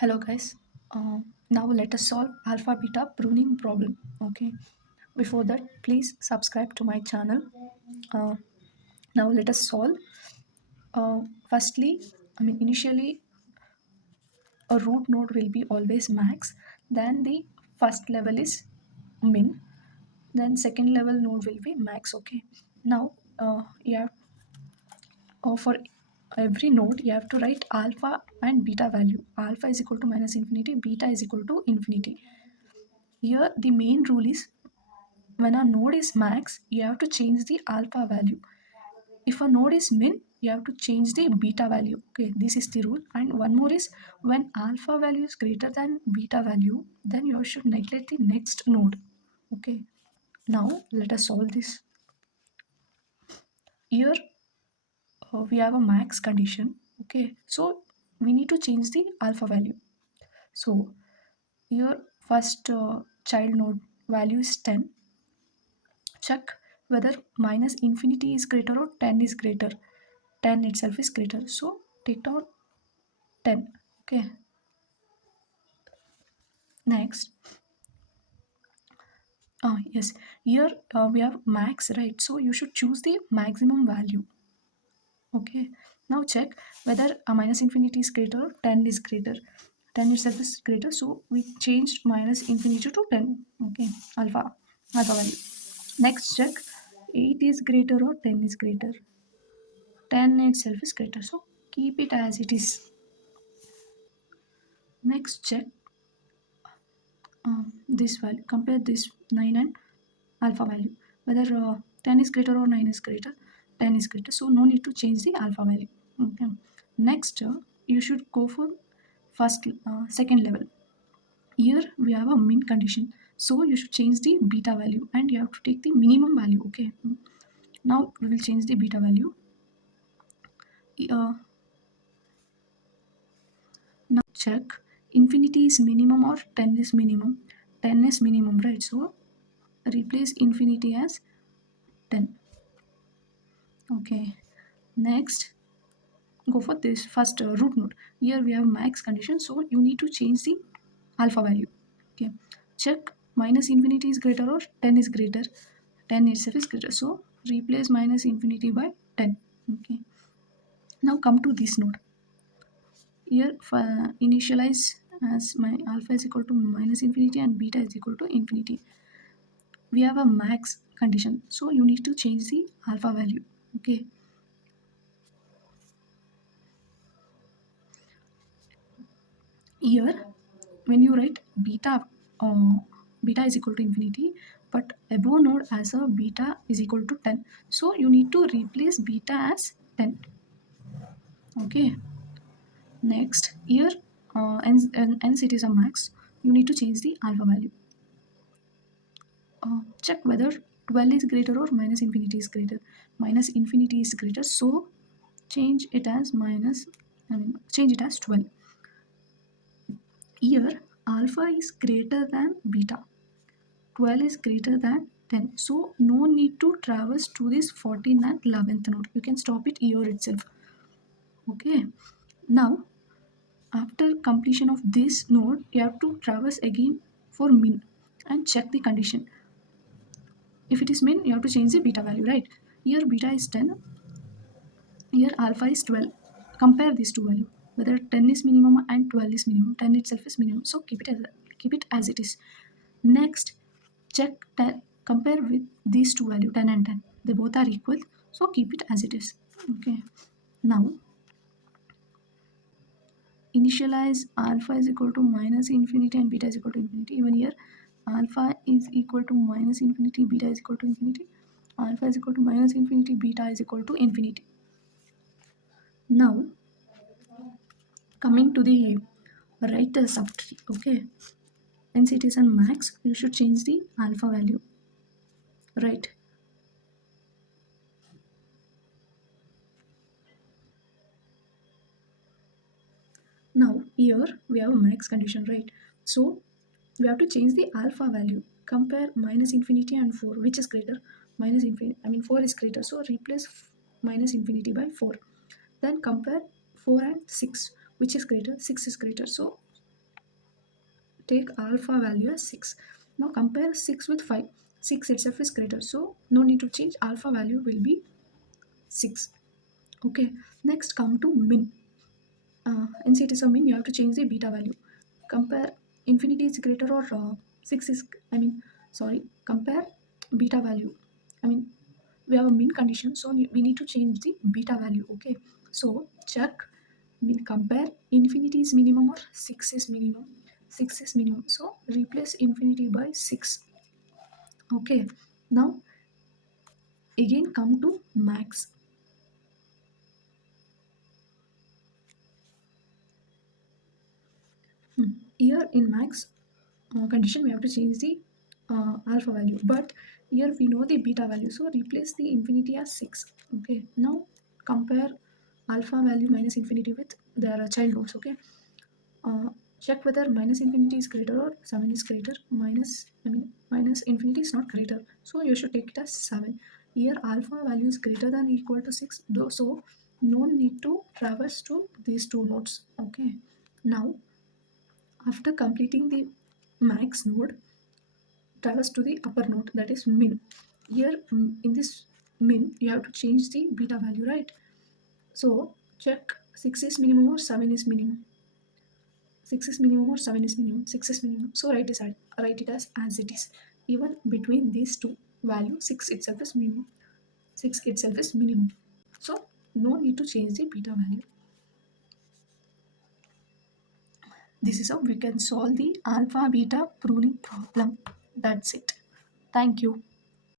Hello guys. Now let us solve alpha beta pruning problem. Okay. Before that, please subscribe to my channel. Uh, Now let us solve. Firstly, initially a root node will be always max. Then the first level is min. Then second level node will be max. Okay. Now you have for every node you have to write alpha and beta value. Alpha is equal to minus infinity. Beta is equal to infinity. Here the main rule is when a node is max, you have to change the alpha value. If a node is min, you have to change the beta value. Okay, this is the rule. And one more is when alpha value is greater than beta value, then you should neglect the next node. Okay, now let us solve this. Here we have a max condition. Okay, so we need to change the alpha value. So here first child node value is 10. Check whether minus infinity is greater or 10 is greater. 10 itself is greater, so take down 10. Okay, next, yes, here we have max, right? So you should choose the maximum value. Okay, now check whether a minus infinity is greater or 10 is greater. 10 itself is greater, so we changed minus infinity to 10. Okay, alpha value. Next, check 8 is greater or 10 is greater. 10 itself is greater, so keep it as it is. Next, check this value, compare this 9 and alpha value, whether 10 is greater or 9 is greater. 10 is greater, so no need to change the alpha value. Okay, next you should go for second level. Here we have a min condition, so you should change the beta value and you have to take the minimum value. Okay, now we will change the beta value. uh, Now check infinity is minimum or 10 is minimum. 10 is minimum, right? So replace infinity as 10. Okay, next go for this first root node. Here we have max condition, so you need to change the alpha value. Okay, check minus infinity is greater or 10 is greater. 10 itself is greater, so replace minus infinity by 10. Okay, now come to this node. Here initialize as my alpha is equal to minus infinity and beta is equal to infinity. We have a max condition, so you need to change the alpha value. Okay, here when you write uh, beta is equal to infinity, but above node as a beta is equal to 10, so you need to replace beta as 10. Okay, next here hence it is a max, you need to change the alpha value. Check whether 12 is greater or minus infinity is greater. Minus infinity is greater, so change it as change it as 12. Here alpha is greater than beta. 12 is greater than 10. So no need to traverse to this 14th and 11th node. You can stop it here itself. Okay. Now after completion of this node, you have to traverse again for min and check the condition. If it is min, you have to change the beta value, right? Here beta is 10. Here alpha is 12. Compare these two values. Whether 10 is minimum and 12 is minimum. 10 itself is minimum. So keep it as it is. Next, check 10, compare with these two values 10 and 10. They both are equal, so keep it as it is. Okay, now initialize alpha is equal to minus infinity and beta is equal to infinity. Even here alpha is equal to minus infinity, beta is equal to infinity. Alpha is equal to minus infinity, beta is equal to infinity. Now coming to the right subtree. Okay, since it is a max, you should change the alpha value, right? Now here we have a max condition, right? So we have to change the alpha value. Compare minus infinity and 4, which is greater. Minus infinity, 4 is greater, so replace minus infinity by 4. Then compare 4 and 6, which is greater. 6 is greater, so take alpha value as 6. Now compare 6 with 5. 6 itself is greater, so no need to change. Alpha value will be 6. Okay, next come to min. And say it is a min, you have to change the beta value. Compare infinity is greater or 6 is, I mean, sorry, compare beta value. I mean, we have a min condition, so we need to change the beta value. Okay, so check, mean, compare infinity is minimum or 6 is minimum. 6 is minimum, so replace infinity by 6. Okay, now again come to max. Here in max condition we have to change the alpha value, but here we know the beta value, so replace the infinity as 6. Okay, now compare alpha value minus infinity with their child nodes. Okay, uh, check whether minus infinity is greater or 7 is greater. Minus infinity is not greater, so you should take it as 7. Here alpha value is greater than equal to 6, though, so no need to traverse to these two nodes. Okay, now after completing the max node, traverse to the upper node, that is min. Here in this min you have to change the beta value, right? So check 6 is minimum or 7 is minimum. 6 is minimum or 7 is minimum. 6 is minimum, so write it as it is. Even between these two values, 6 itself is minimum. 6 itself is minimum, so no need to change the beta value. This is how we can solve the alpha beta pruning problem. That's it. Thank you.